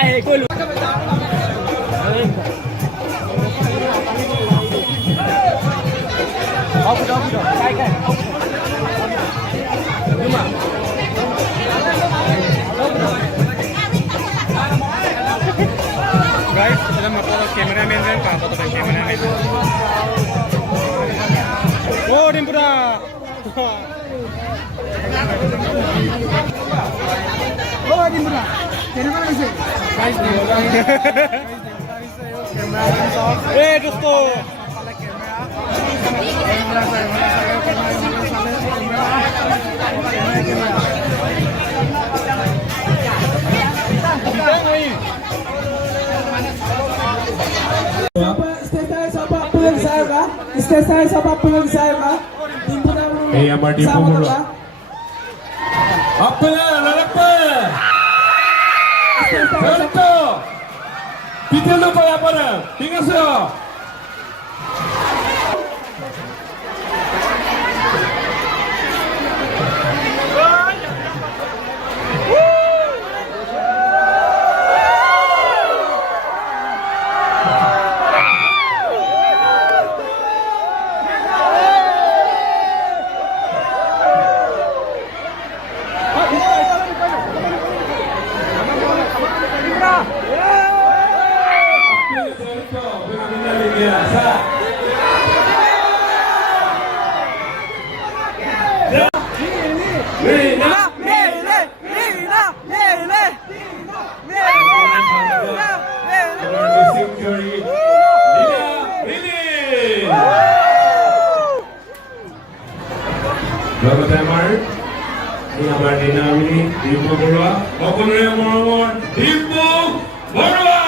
Ay, cool. Guys, alam mo po, cameraman rin pa. Foto ng cameraman. Oh, din po na. Oh, din mo na. Kaya naman kasi. Guys, di ba? Eh, gusto. Stay sa papulang saya ka. Timpo na mo. Eh, amar di po mulu. Apa ya, lalakpan? Santo. Kita lupa apa dah? Tinggal sih. Bapak Temar, ini kabar Dina ini, Ibu Borwa, Bapak Nurul Mormon, Ibu Borwa.